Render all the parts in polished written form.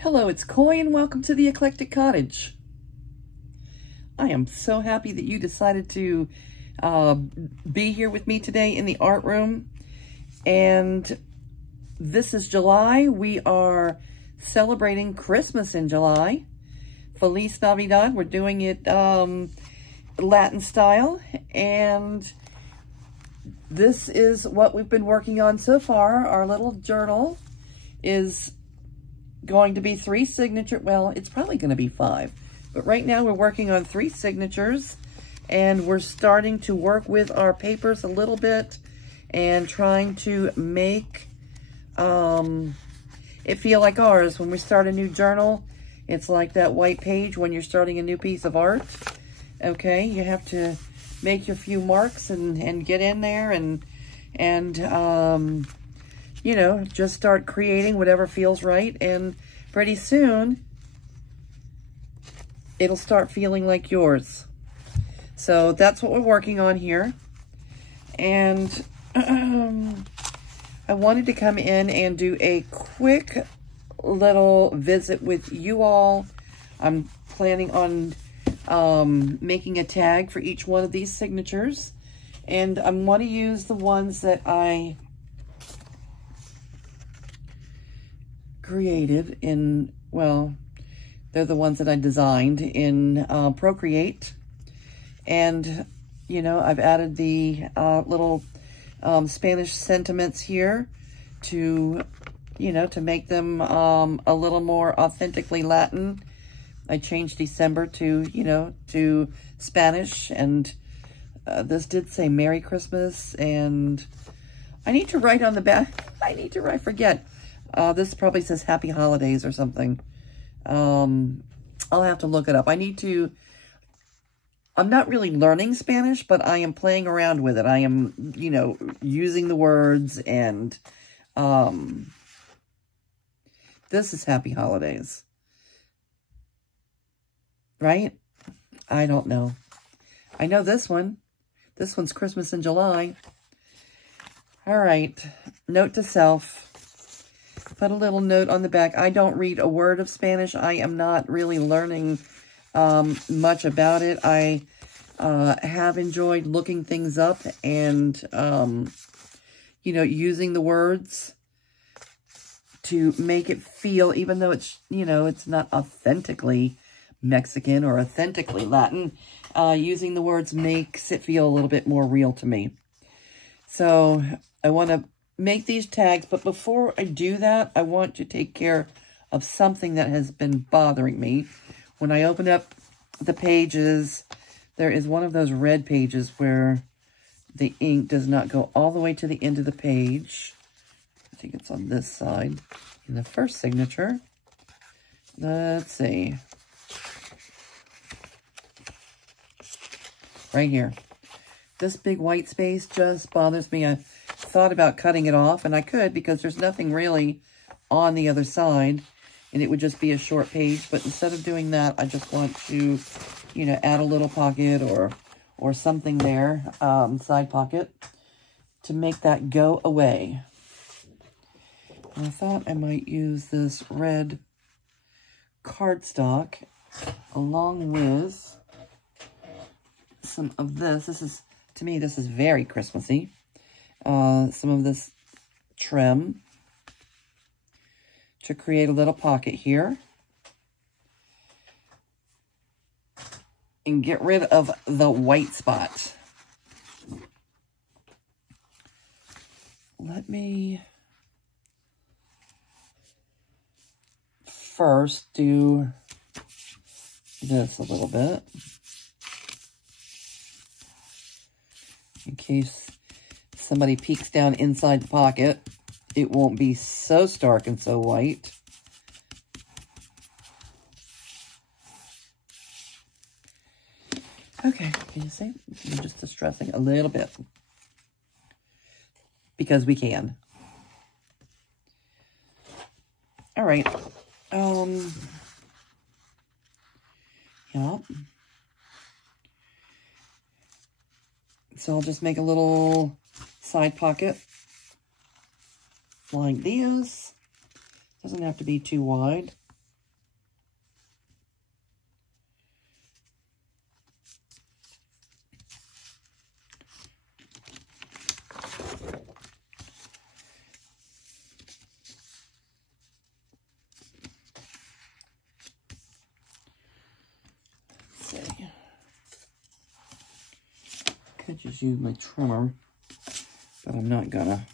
Hello, it's Coy and welcome to the Eclectic Cottage. I am so happy that you decided to be here with me today in the art room. And this is July. We are celebrating Christmas in July. Feliz Navidad. We're doing it Latin style. And this is what we've been working on so far. Our little journal is going to be 3 signatures. Well, it's probably going to be 5, but right now we're working on 3 signatures, and we're starting to work with our papers a little bit and trying to make it feel like ours. When we start a new journal, it's like that white page when you're starting a new piece of art. Okay, you have to make your few marks and get in there and you know, just start creating whatever feels right, and pretty soon it'll start feeling like yours. So that's what we're working on here. And I wanted to come in and do a quick little visit with you all. I'm planning on making a tag for each one of these signatures, and I want to use the ones that I created in, well, they're the ones that I designed in Procreate. And, you know, I've added the little Spanish sentiments here to, you know, to make them a little more authentically Latin. I changed December to, you know, to Spanish, and this did say Merry Christmas, and I need to write on the back, forget. This probably says Happy Holidays or something. I'll have to look it up. I'm not really learning Spanish, but I am playing around with it. I am, you know, using the words, and this is Happy Holidays. Right? I don't know. I know this one. This one's Christmas in July. All right. Note to self. Put a little note on the back. I don't read a word of Spanish. I am not really learning much about it. I have enjoyed looking things up and, you know, using the words to make it feel, even though it's, you know, it's not authentically Mexican or authentically Latin, using the words makes it feel a little bit more real to me. So I want to make these tags, but before I do that, I want to take care of something that has been bothering me. When I open up the pages, there is one of those red pages where the ink does not go all the way to the end of the page. I think it's on this side in the first signature. Let's see. Right here. This big white space just bothers me. I thought about cutting it off, and I could, because there's nothing really on the other side, and it would just be a short page. But instead of doing that, I just want to, you know, add a little pocket or something there, side pocket, to make that go away. And I thought I might use this red cardstock along with some of this. This is, to me, this is very Christmassy. Some of this trim to create a little pocket here. And get rid of the white spot. Let me first do this a little bit, in case somebody peeks down inside the pocket. It won't be so stark and so white. Okay, can you see? I'm just distressing a little bit, because we can. All right. Yeah. So I'll just make a little side pocket like this. Doesn't have to be too wide. use you my trimmer, but I'm not gonna.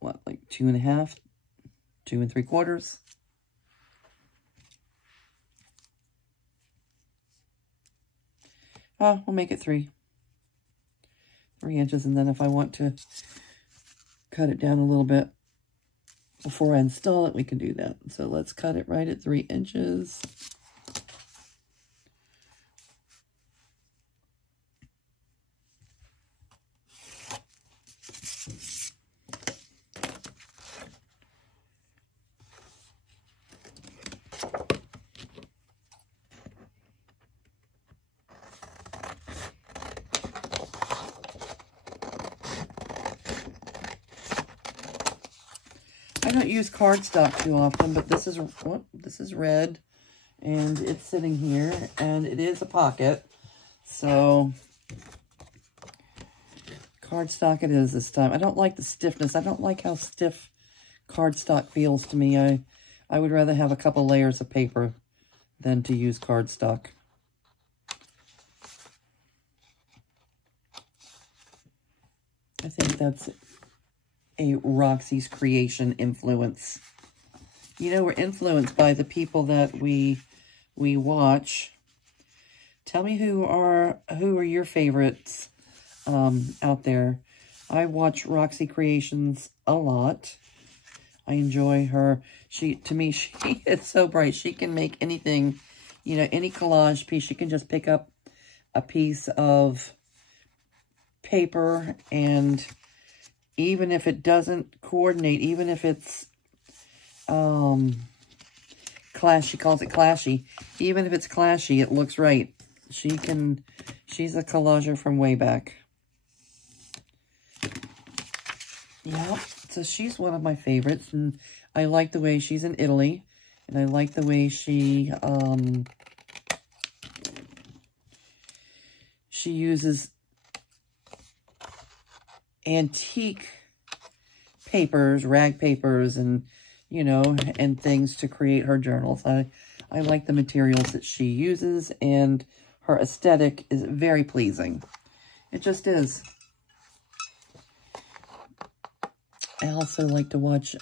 What, like 2.5, 2 3/4? Oh, we'll make it 3 inches, and then if I want to cut it down a little bit before I install it, we can do that. So let's cut it right at 3 inches. I don't use cardstock too often, but this is red, and it's sitting here, and it is a pocket, so cardstock it is this time. I don't like the stiffness. I don't like how stiff cardstock feels to me. I would rather have a couple layers of paper than to use cardstock. I think that's a Roxy's Creation influence. You know, we're influenced by the people that we watch. Tell me who are your favorites out there. I watch Roxy Creations a lot. I enjoy her. To me, she is so bright. She can make anything, you know, any collage piece. She can just pick up a piece of paper, and even if it doesn't coordinate, even if it's she calls it clashy. Even if it's clashy, it looks right. She's a collager from way back. Yeah, so she's one of my favorites, and I like the way she's in Italy, and I like the way she uses antique papers, rag papers, and, you know, and things to create her journals. I like the materials that she uses, and her aesthetic is very pleasing. It just is. I also like to watch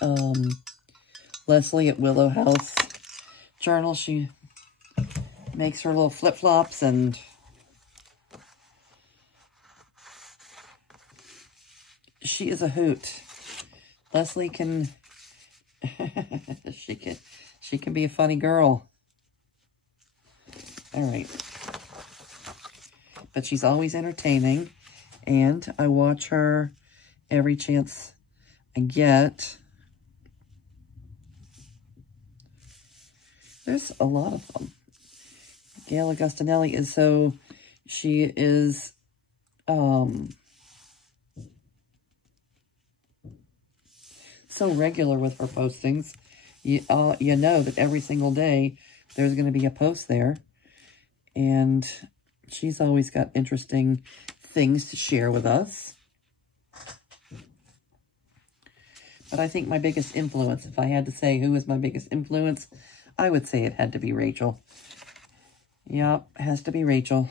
Leslie at Willow House Journal. She makes her little flip-flops, and she is a hoot. Leslie can she can be a funny girl. All right. But she's always entertaining, and I watch her every chance I get. There's a lot of them. Gail Augustinelli is she is so regular with her postings. You know that every single day there's going to be a post there, and she's always got interesting things to share with us. But I think my biggest influence, if I had to say who is my biggest influence, I would say it had to be Rachel. Yep, it has to be Rachel.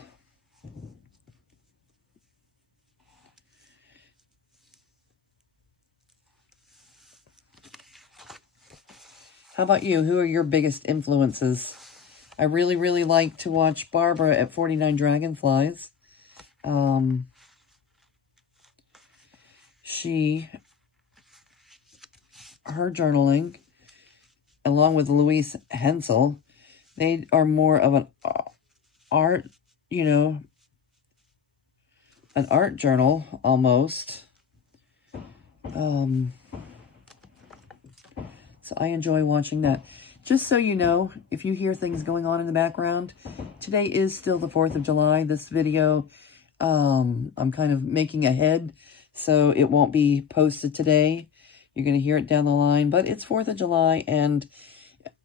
How about you? Who are your biggest influences? I really, really like to watch Barbara at 49 Dragonflies. Her journaling, along with Louise Hensel, they are more of an art, you know, an art journal almost. So I enjoy watching that. Just so you know, if you hear things going on in the background, today is still the 4th of July. This video, I'm kind of making ahead, so it won't be posted today. You're going to hear it down the line, but it's 4th of July, and,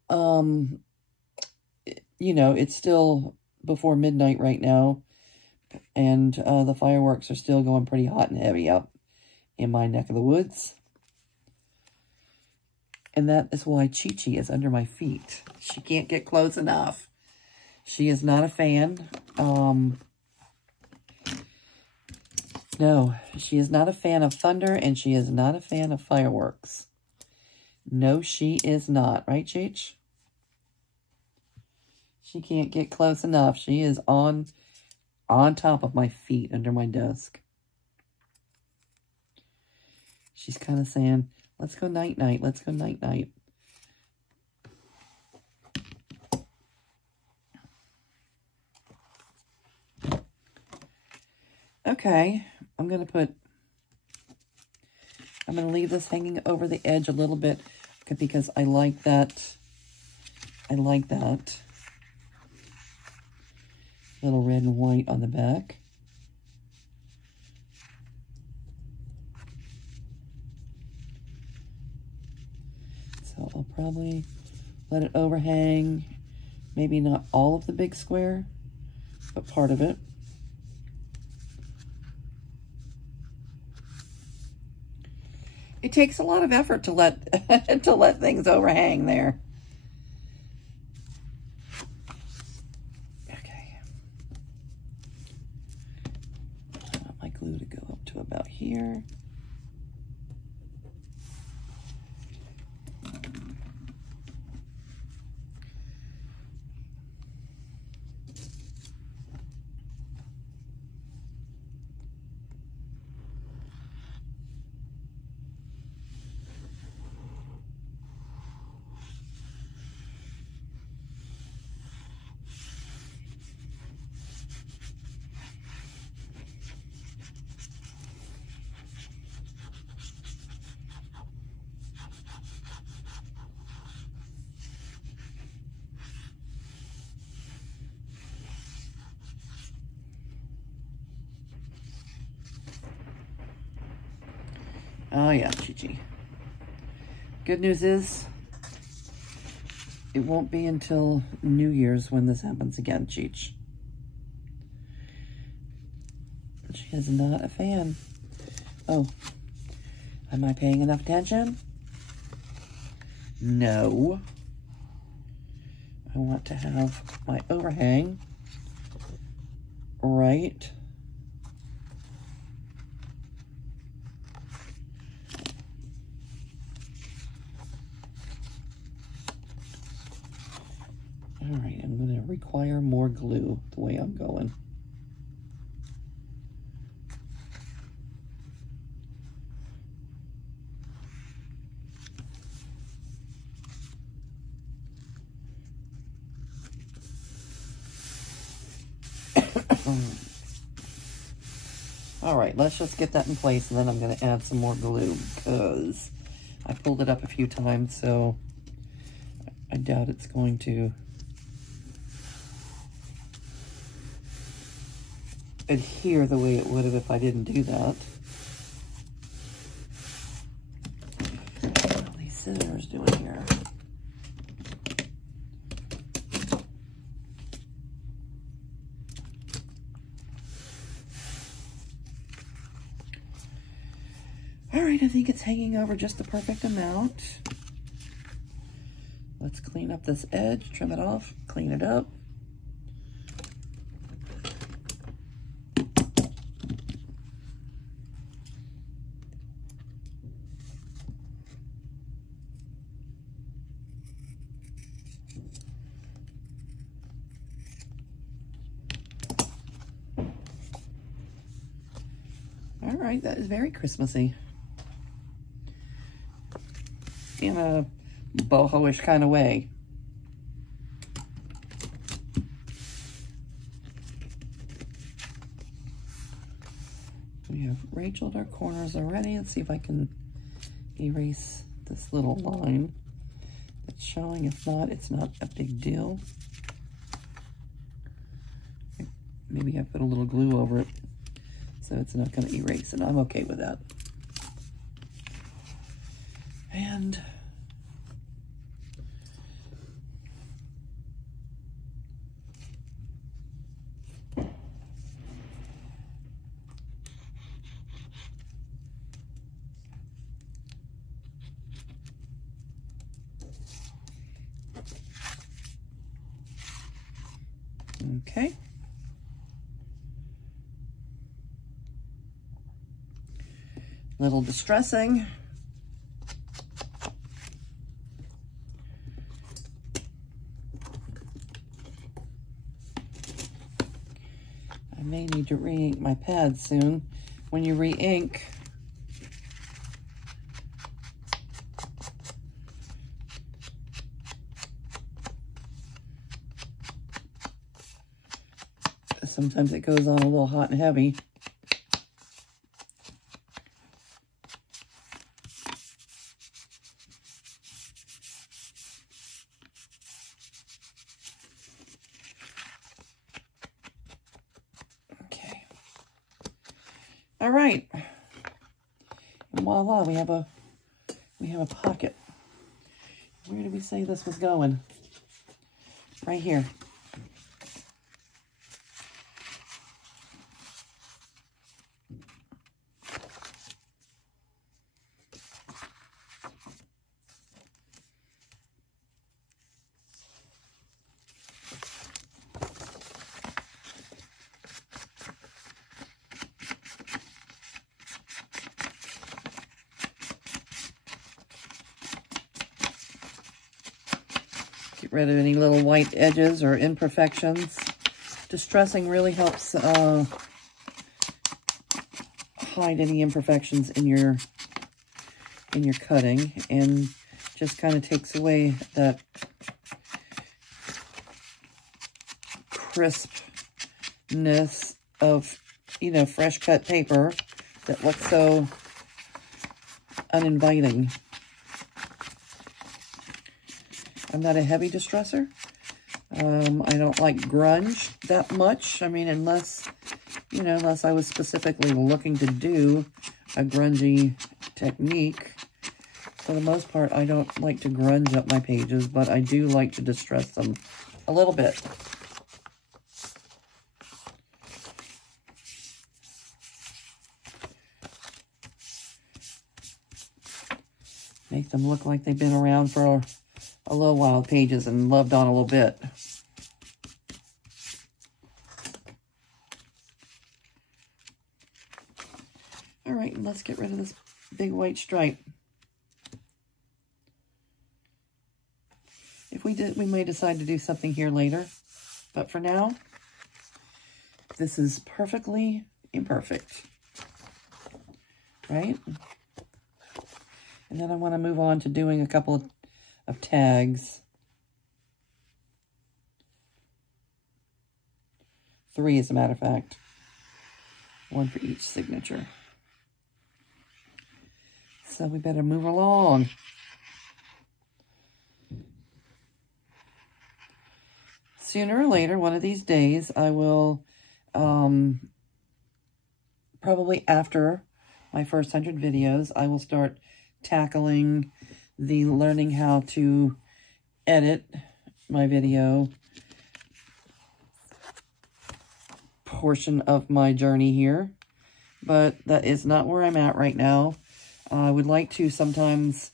you know, it's still before midnight right now, and the fireworks are still going pretty hot and heavy up in my neck of the woods. And that is why Chi-Chi is under my feet. She can't get close enough. She is not a fan. No, she is not a fan of thunder, and she is not a fan of fireworks. No, she is not. Right, Cheech? She can't get close enough. She is on top of my feet under my desk. She's kind of saying, let's go night-night. Let's go night-night. Okay, I'm going to leave this hanging over the edge a little bit because I like that. Little red and white on the back. So I'll probably let it overhang, maybe not all of the big square, but part of it. It takes a lot of effort to let to let things overhang there. Okay. I want my glue to go up to about here. Oh yeah, Chi-Chi. Good news is, it won't be until New Year's when this happens again, Cheech. She is not a fan. Oh, am I paying enough attention? No. I want to have my overhang right all right, I'm going to require more glue the way I'm going. All right, let's just get that in place, and then I'm going to add some more glue because I pulled it up a few times, so I doubt it's going to adhere the way it would have if I didn't do that. What are these scissors doing here? All right, I think it's hanging over just the perfect amount. Let's clean up this edge, trim it off, clean it up. All right, that is very Christmassy. In a boho-ish kind of way. We have Rachel'd our corners already. Let's see if I can erase this little line that's showing. If not, it's not a big deal. Maybe I put a little glue over it so it's not going to erase, and I'm okay with that. And Okay. Little distressing. I may need to re-ink my pad soon. When you re-ink, sometimes it goes on a little hot and heavy. Okay. All right. And voila, we have a pocket. Where did we say this was going? Right here. Get rid of any little white edges or imperfections. Distressing really helps hide any imperfections in your cutting, and just kind of takes away that crispness of, you know, fresh cut paper that looks so uninviting. I'm not a heavy distresser. I don't like grunge that much. I mean, unless, you know, unless I was specifically looking to do a grungy technique. For the most part, I don't like to grunge up my pages, but I do like to distress them a little bit. Make them look like they've been around for a little while, pages, and loved on a little bit. All right, and let's get rid of this big white stripe. If we did, we may decide to do something here later, but for now, this is perfectly imperfect, right? And then I want to move on to doing a couple of tags. 3, as a matter of fact. 1 for each signature. So we better move along. Sooner or later, one of these days, I will, probably after my first 100 videos, I will start tackling the learning how to edit my video portion of my journey here. But that is not where I'm at right now. I would like to sometimes,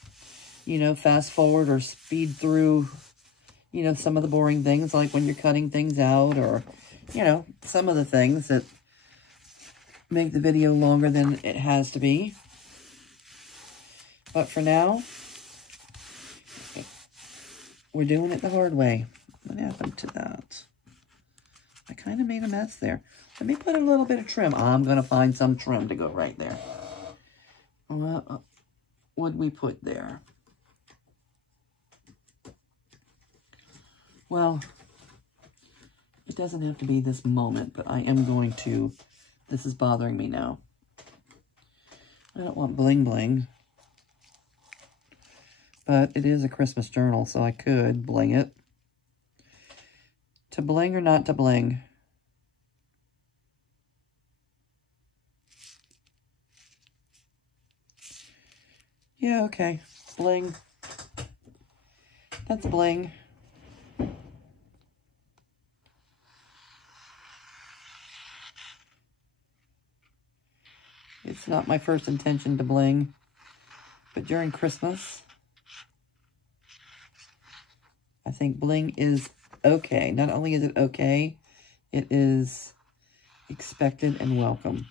you know, fast forward or speed through, you know, some of the boring things, like when you're cutting things out, or, you know, some of the things that make the video longer than it has to be. But for now, we're doing it the hard way. What happened to that? I kind of made a mess there. Let me put a little bit of trim. I'm going to find some trim to go right there. What would we put there? Well, it doesn't have to be this moment, but I am going to. This is bothering me now. I don't want bling bling. But it is a Christmas journal, so I could bling it. To bling or not to bling? Yeah, okay. Bling. That's bling. It's not my first intention to bling, but during Christmas, I think bling is okay. Not only is it okay, It is expected and welcome.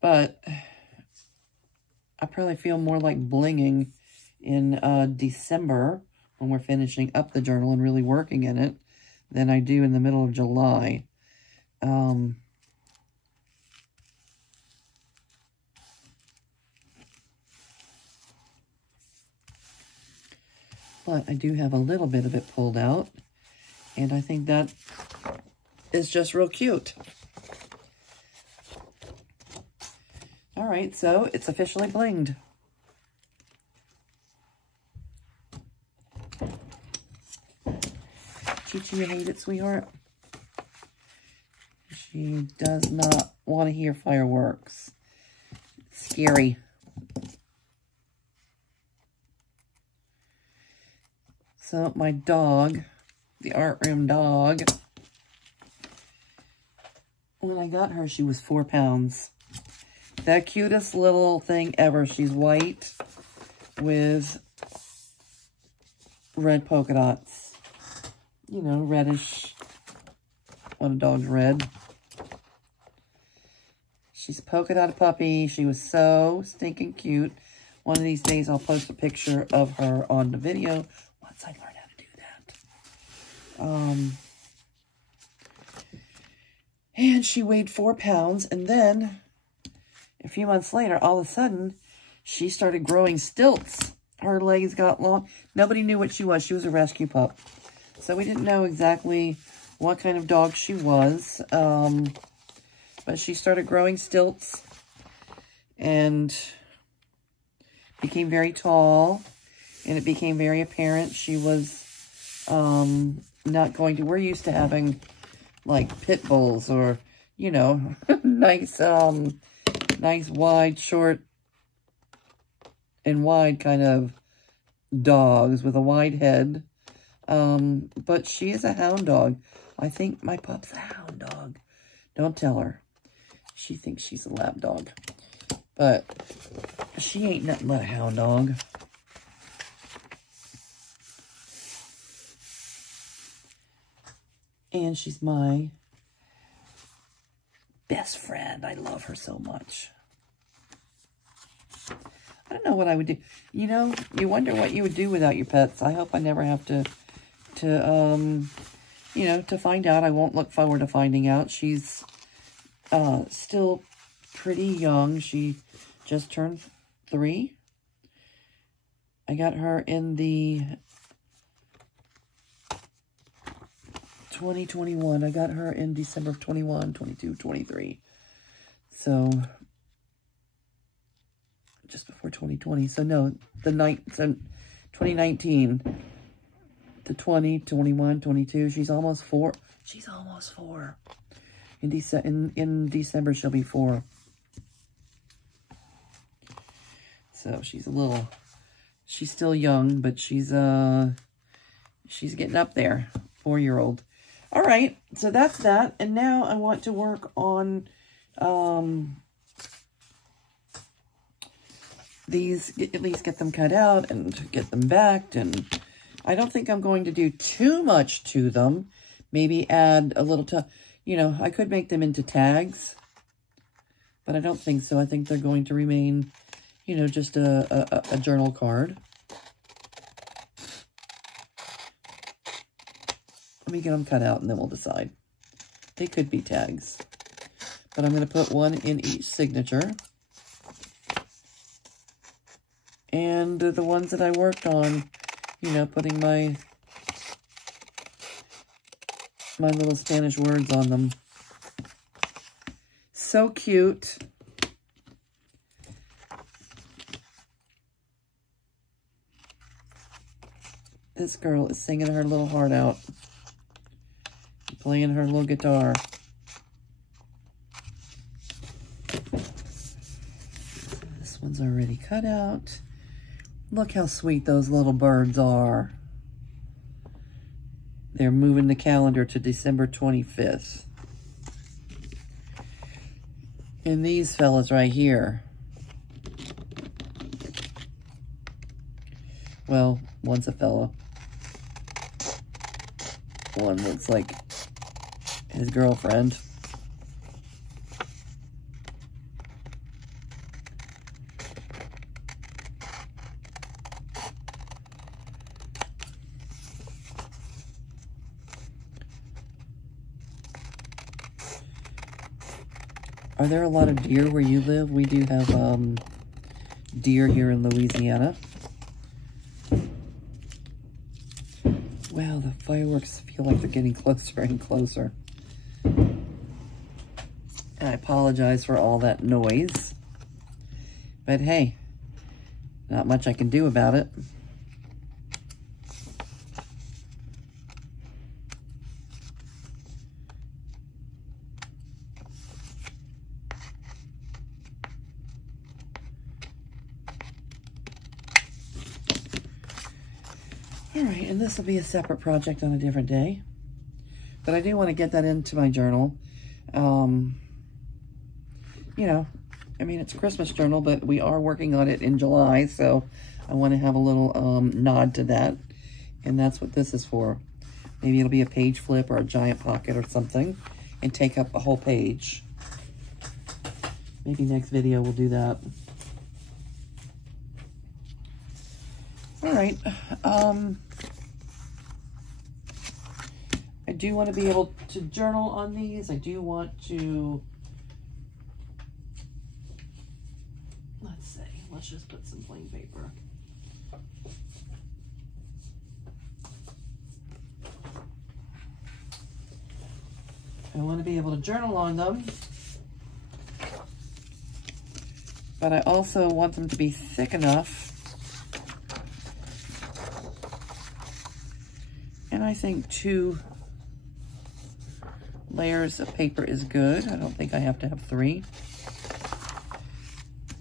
But I probably feel more like blinging in December when we're finishing up the journal and really working in it than I do in the middle of July. But I do have a little bit of it pulled out, and I think that is just real cute. All right, so it's officially blinged. Chi-Chi, you hate it, sweetheart? She does not want to hear fireworks. It's scary. So my dog, the art room dog, when I got her, she was 4 pounds. The cutest little thing ever. She's white with red polka dots. You know, reddish. When a dog's red. She's a polka dot puppy. She was so stinking cute. One of these days I'll post a picture of her on the video once I learn how to do that. And she weighed 4 pounds, and then a few months later, all of a sudden, she started growing stilts. Her legs got long. Nobody knew what she was. She was a rescue pup. So we didn't know exactly what kind of dog she was. But she started growing stilts and became very tall. And it became very apparent she was not going to... We're used to having, like, pit bulls or, you know, nice, wide, short, and wide kind of dogs with a wide head. But she is a hound dog. I think my pup's a hound dog. Don't tell her. She thinks she's a lap dog. But she ain't nothing but a hound dog. And she's my best friend. I love her so much. I don't know what I would do. You know, you wonder what you would do without your pets. I hope I never have to you know, to find out. I won't look forward to finding out. She's still pretty young. She just turned 3. I got her in the 2021. I got her in December of 21, 22, 23. So, just before 2020. So, no, the 2019 to 20, 21, 22. She's almost 4. She's almost 4. In December, she'll be 4. So, she's a little... She's still young, but she's getting up there. 4-year-old. All right, so that's that. And now I want to work on these, at least get them cut out and get them backed. And I don't think I'm going to do too much to them. Maybe add a little, you know, I could make them into tags, but I don't think so. I think they're going to remain, you know, just a journal card. Let me get them cut out and then we'll decide. They could be tags, but I'm going to put one in each signature. And the ones that I worked on, you know, putting my little Spanish words on them. So cute. This girl is singing her little heart out. Playing her little guitar. This one's already cut out. Look how sweet those little birds are. They're moving the calendar to December 25th. And these fellas right here. Well, one's a fella. one looks like his girlfriend. Are there a lot of deer where you live? We do have deer here in Louisiana. Wow, the fireworks feel like they're getting closer and closer. And I apologize for all that noise. But hey, not much I can do about it. All right, and this will be a separate project on a different day. But I do want to get that into my journal. You know, I mean, it's a Christmas journal, but we are working on it in July, so I want to have a little nod to that. And that's what this is for. Maybe it'll be a page flip or a giant pocket or something and take up a whole page. Maybe next video we'll do that. All right. I do want to be able to journal on these. I do want to, let's just put some plain paper. I want to be able to journal on them, but I also want them to be thick enough. And I think 2 layers of paper is good. I don't think I have to have 3.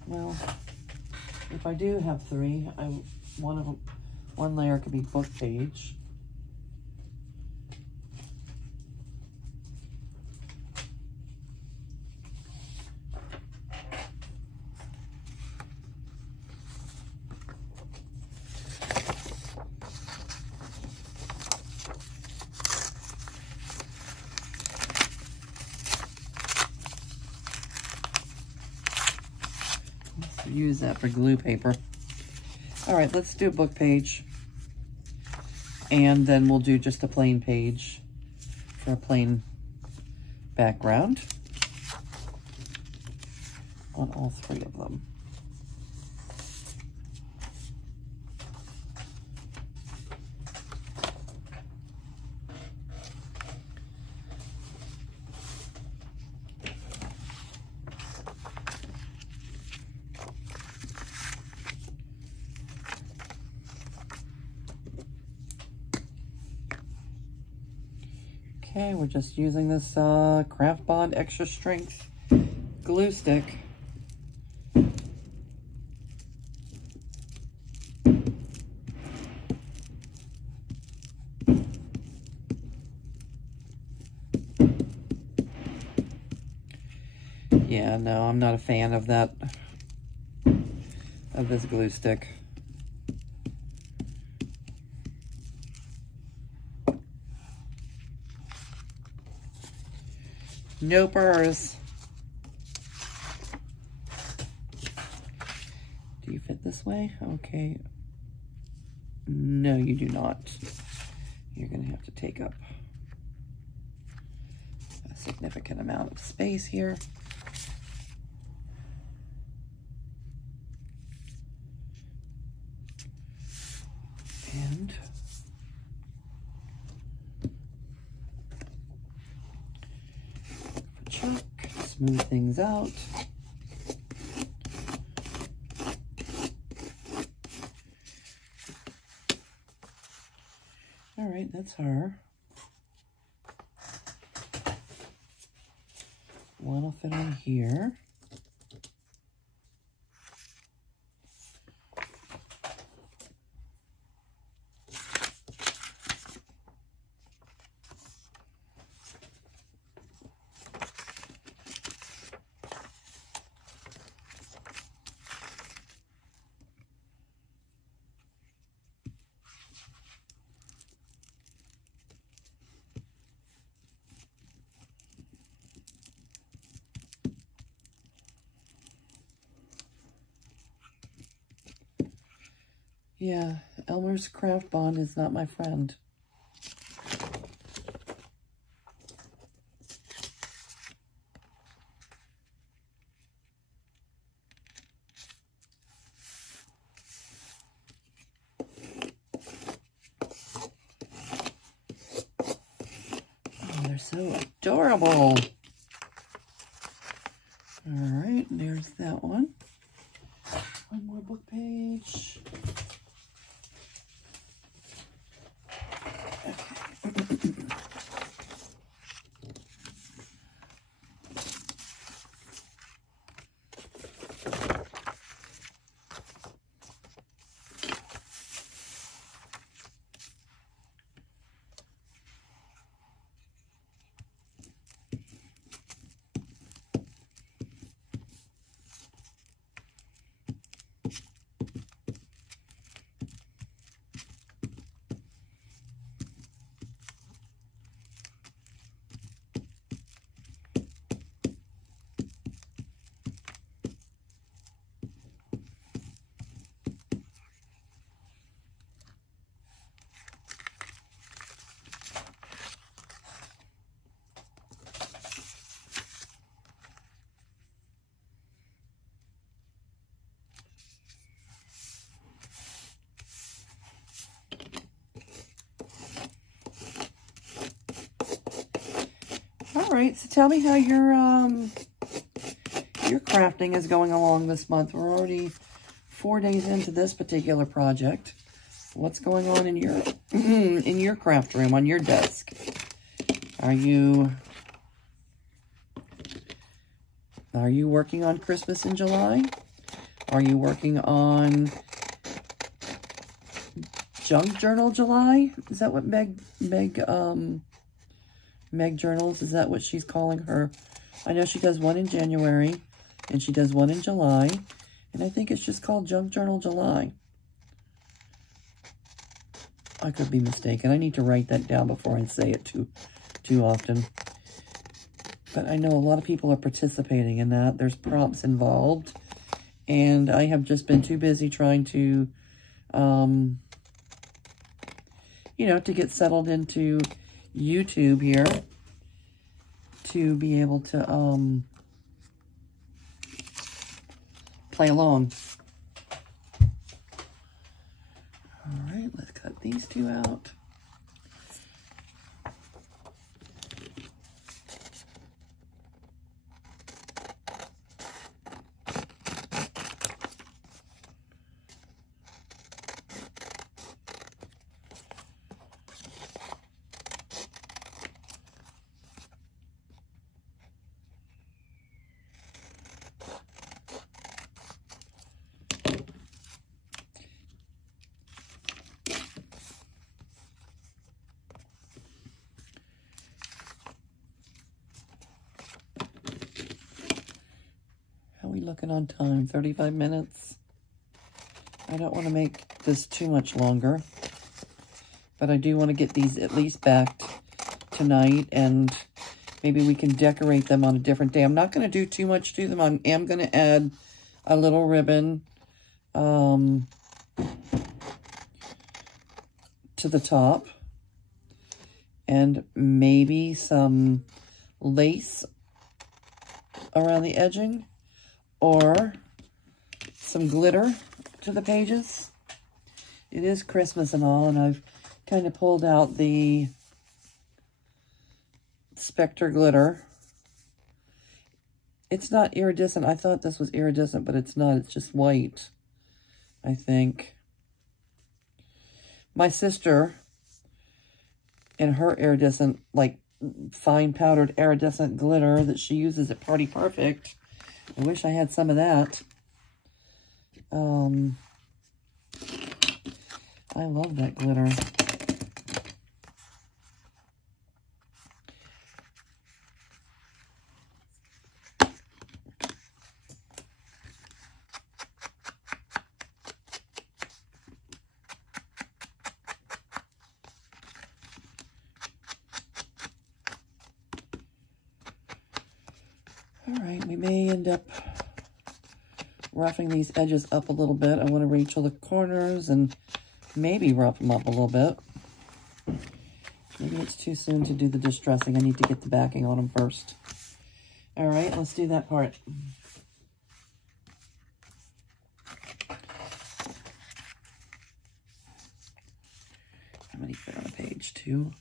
Well, if I do have 3, one layer could be book page. Use that for glue paper. All right, let's do a book page. And then we'll do just a plain page for a plain background on all 3 of them. Okay, we're just using this Craft Bond Extra Strength glue stick. Yeah, no, I'm not a fan of that, of this glue stick. No burrs. Do you fit this way? Okay. No, you do not. You're going to have to take up a significant amount of space here. And chuck, smooth things out. All right, that's her. One will fit on here. Yeah, Elmer's Craft Bond is not my friend. Oh, they're so adorable. All right, there's that one. One more book page. All right, so tell me how your crafting is going along this month. We're already 4 days into this particular project. What's going on in your in your craft room, on your desk? Are you working on Christmas in July? Are you working on Junk Journal July? Is that what Meg Journals, is that what she's calling her? I know she does one in January, and she does one in July, and I think it's just called Junk Journal July. I could be mistaken. I need to write that down before I say it too often. But I know a lot of people are participating in that. There's prompts involved, and I have just been too busy trying to, you know, to get settled into YouTube here to be able to play along. All right, let's cut these two out. Looking on time, 35 minutes. I don't want to make this too much longer, but I do want to get these at least backed tonight, and maybe we can decorate them on a different day. I'm not going to do too much to them. I am going to add a little ribbon to the top, and maybe some lace around the edging, or some glitter to the pages. It is Christmas and all, and I've kind of pulled out the Spectre glitter. It's not iridescent. I thought this was iridescent, but it's not. It's just white, I think. My sister, in her iridescent, like fine powdered iridescent glitter that she uses at Party Perfect, I wish I had some of that. I love that glitter. All right, we may end up roughing these edges up a little bit. I want to Rachel the corners and maybe rough them up a little bit. Maybe it's too soon to do the distressing. I need to get the backing on them first. All right, let's do that part. How many fit on a page? 2.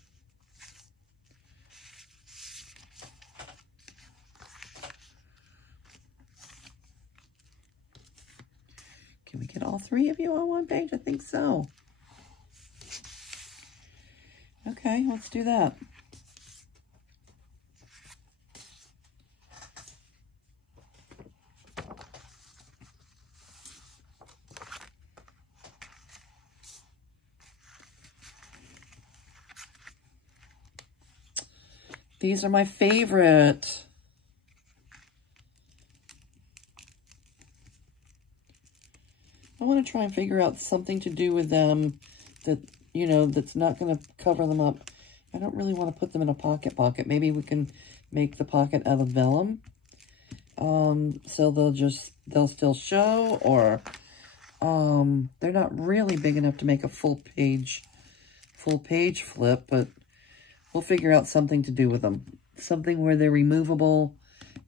Can we get all 3 of you on one page? I think so. Okay, let's do that. These are my favorite. I want to try and figure out something to do with them that, you know, that's not going to cover them up. I don't really want to put them in a pocket. Maybe we can make the pocket out of vellum. So they'll still show, or they're not really big enough to make a full page flip, but we'll figure out something to do with them. Something where they're removable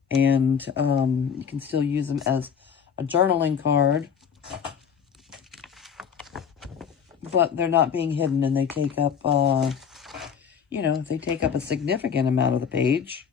and you can still use them as a journaling card, but they're not being hidden and they take up, you know, they take up a significant amount of the page.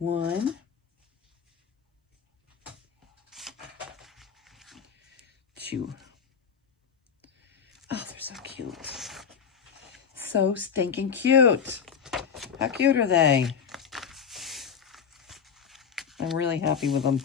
One, two. Oh, they're so cute. So stinking cute. How cute are they? I'm really happy with them.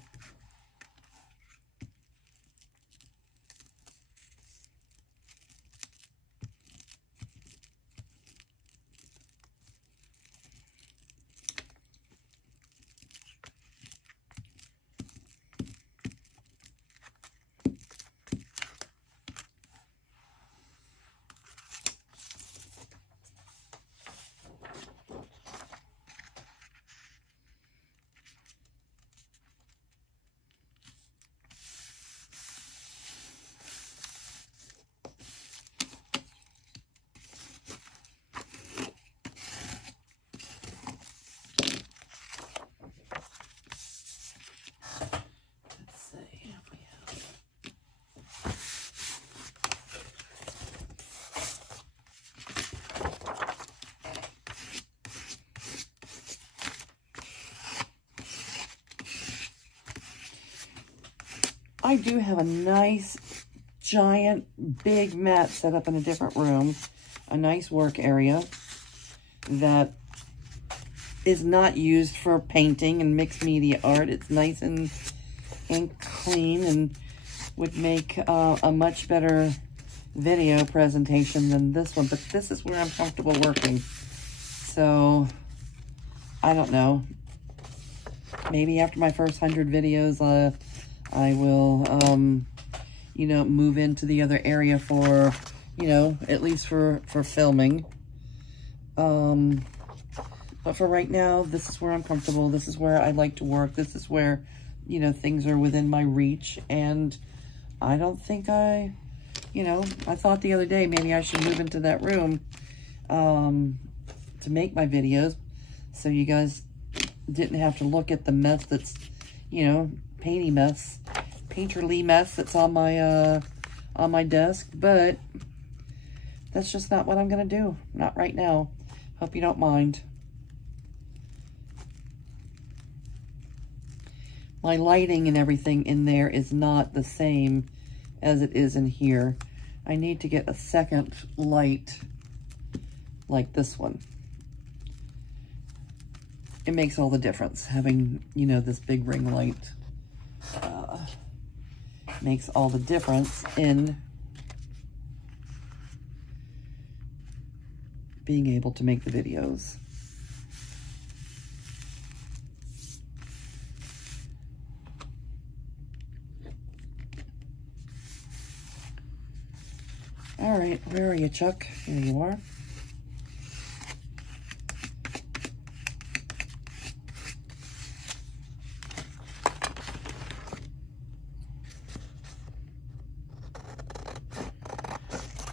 I do have a nice, giant, big mat set up in a different room, a nice work area that is not used for painting and mixed media art. It's nice and clean and would make a much better video presentation than this one, but this is where I'm comfortable working. So, I don't know. Maybe after my first 100 videos, I will, you know, move into the other area for, you know, at least for filming. But for right now, this is where I'm comfortable. This is where I like to work. This is where, you know, things are within my reach. And I don't think you know, I thought the other day maybe I should move into that room to make my videos so you guys didn't have to look at the mess that's, you know, painterly mess that's on my desk. But that's just not what I'm gonna do. Not right now. Hope you don't mind. My lighting and everything in there is not the same as it is in here. I need to get a second light like this one. It makes all the difference having, you know, this big ring light. makes all the difference in being able to make the videos. All right, where are you, Chuck? Here you are.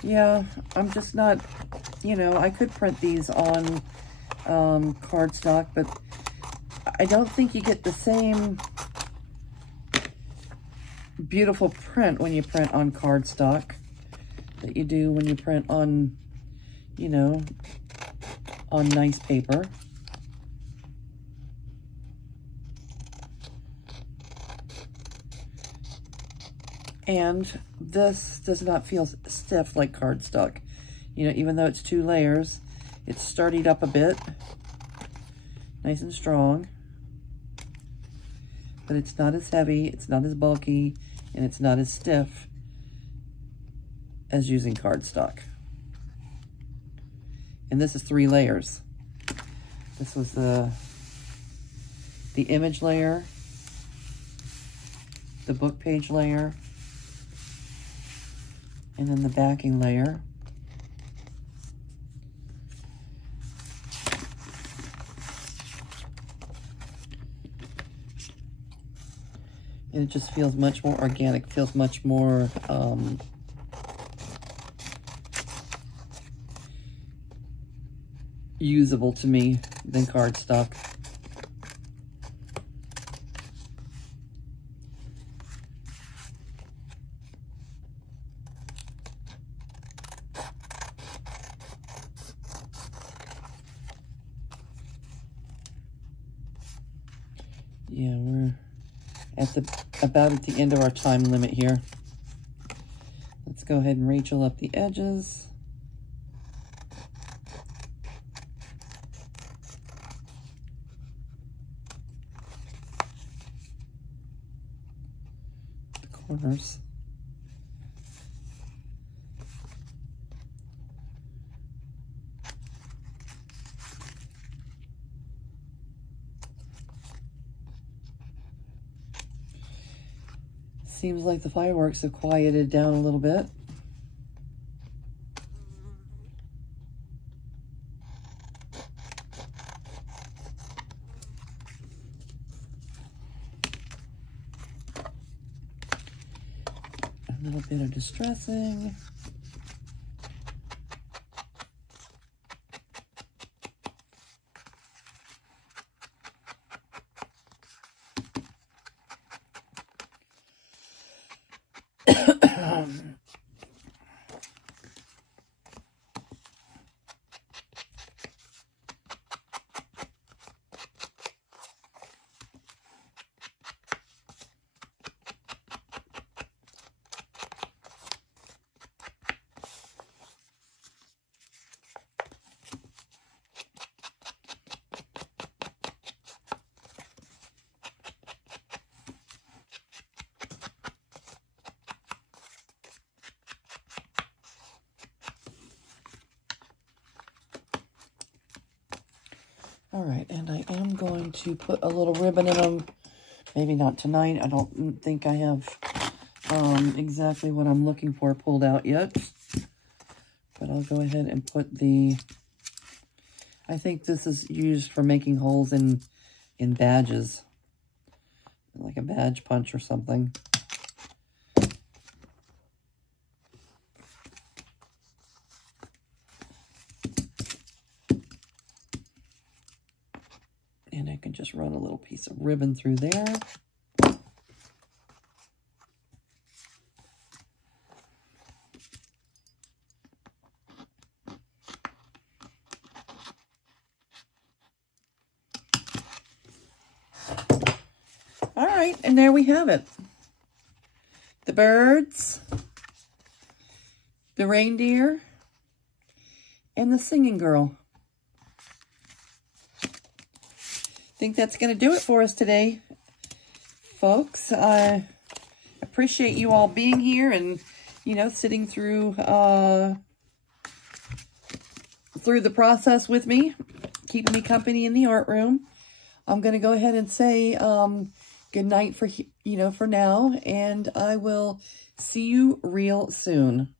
Yeah, I'm just not, you know, I could print these on cardstock, but I don't think you get the same beautiful print when you print on cardstock that you do when you print on, you know, on nice paper. And this does not feel stiff like cardstock. You know, even though it's 2 layers, it's sturdied up a bit. Nice and strong. But it's not as heavy, it's not as bulky, and it's not as stiff as using cardstock. And this is 3 layers. This was the image layer, the book page layer, and then the backing layer. And it just feels much more organic, feels much more usable to me than cardstock. Yeah, we're at about at the end of our time limit here. Let's go ahead and Rachel up the edges. The corners. Seems like the fireworks have quieted down a little bit. A little bit of distressing. All right, and I am going to put a little ribbon in them. Maybe not tonight. I don't think I have exactly what I'm looking for pulled out yet. But I'll go ahead and put the... I think this is used for making holes in badges. Like a badge punch or something. And I can just run a little piece of ribbon through there. All right, and there we have it. The birds, the reindeer, and the singing girl. I think that's going to do it for us today, folks. I appreciate appreciate you all being here and, you know, sitting through the process with me, keeping me company in the art room. I'm going to go ahead and say good night for, you know, for now, and I will see you real soon.